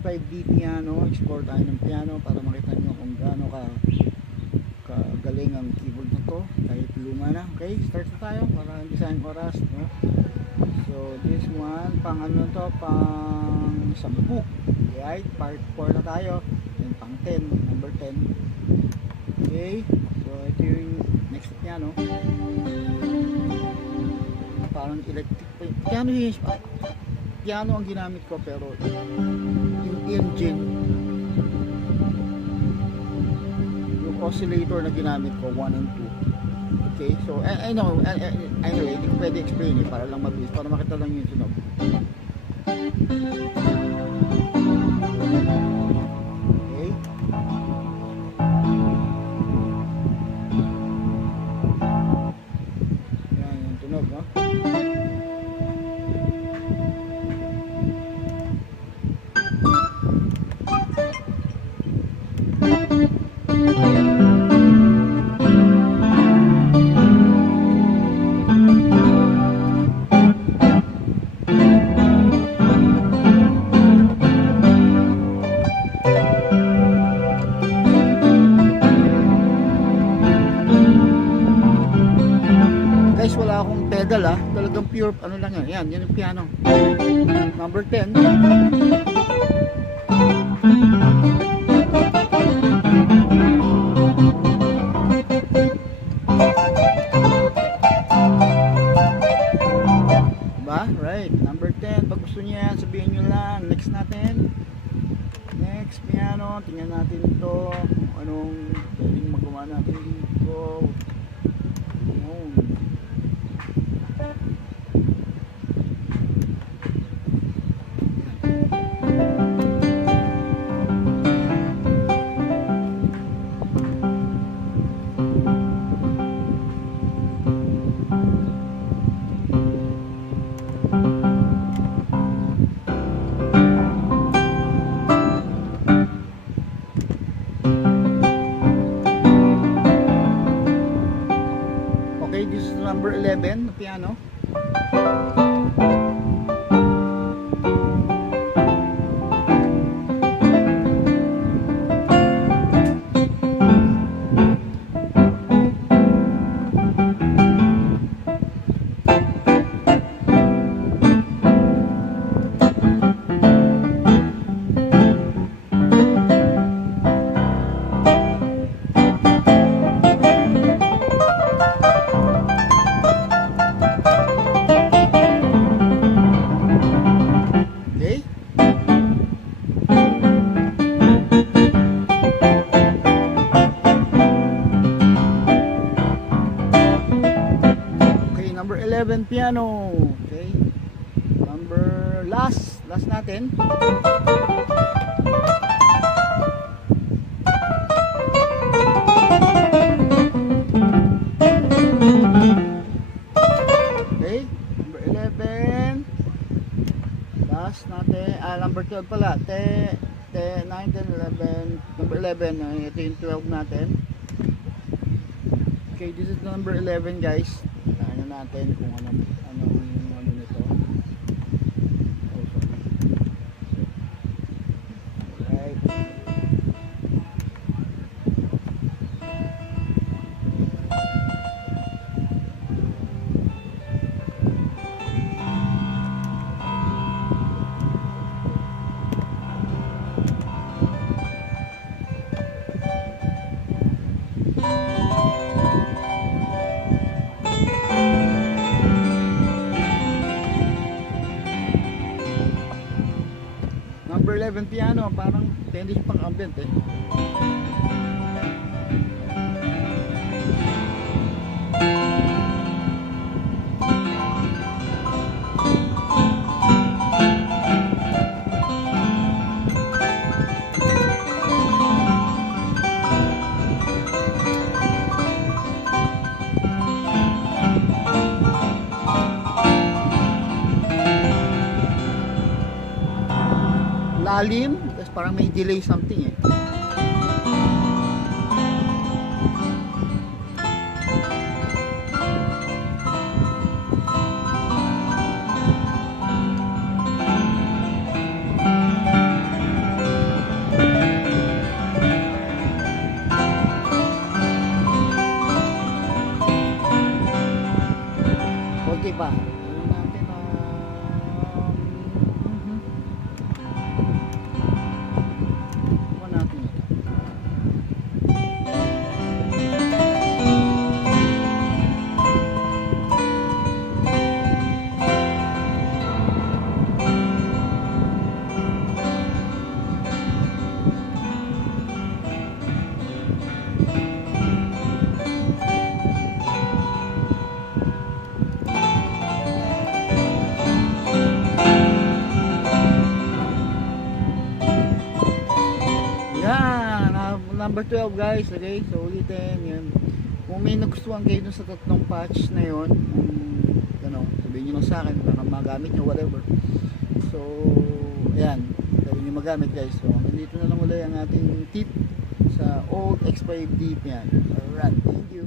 6.5D piano. Explore tayo ng piano para makita nyo kung gaano kagaling ang keyboard na to kahit luma na. Okay, start na tayo para hindi sayang oras, no? So this one pang ano to, pang 10, right? Part 4 na tayo, then pang 10, number 10. Okay, so ito yung next piano, parang electric piano yung piano ang ginamit ko, pero yung engine, yung oscillator na ginamit ko 1 and 2. Okay, so I know, anyway, hindi ko pwede explain para lang mabilis, para makita lang yung sunog. Okay, yan yung tunog, no? Guys, wala akong pedal talagang pure ano lang yan. Yan yung piano number 10. Diba? Right, number 10. Pag gusto niyo yan, sabihin nyo lang. Next natin, next piano. Tingnan natin ito, anong pwedeng magawa natin dito. Okay, this is number 11 na piano. Number 11 piano. Okay, number last natin. Okay, number 11 last natin. Number 12 pala, 9, 10, 11. Number 11, ito yung 12 natin. Okay, this is number 11 guys. Natin kung ano nito. Oh, sorry. Right. Number 11 piano, parang hindi pang ambient lalim, tapos parang may delay something number 12 guys, okay? So ulitin yun. Kung may nagustuhan kayo dun sa tatlong patch na yun, ano, sabihin nyo lang sa akin, baka magamit nyo, whatever. So, ayan, pwede nyo magamit guys. So, nandito na lang ulit ang ating tip sa old X5 deep yan. Alright, thank you.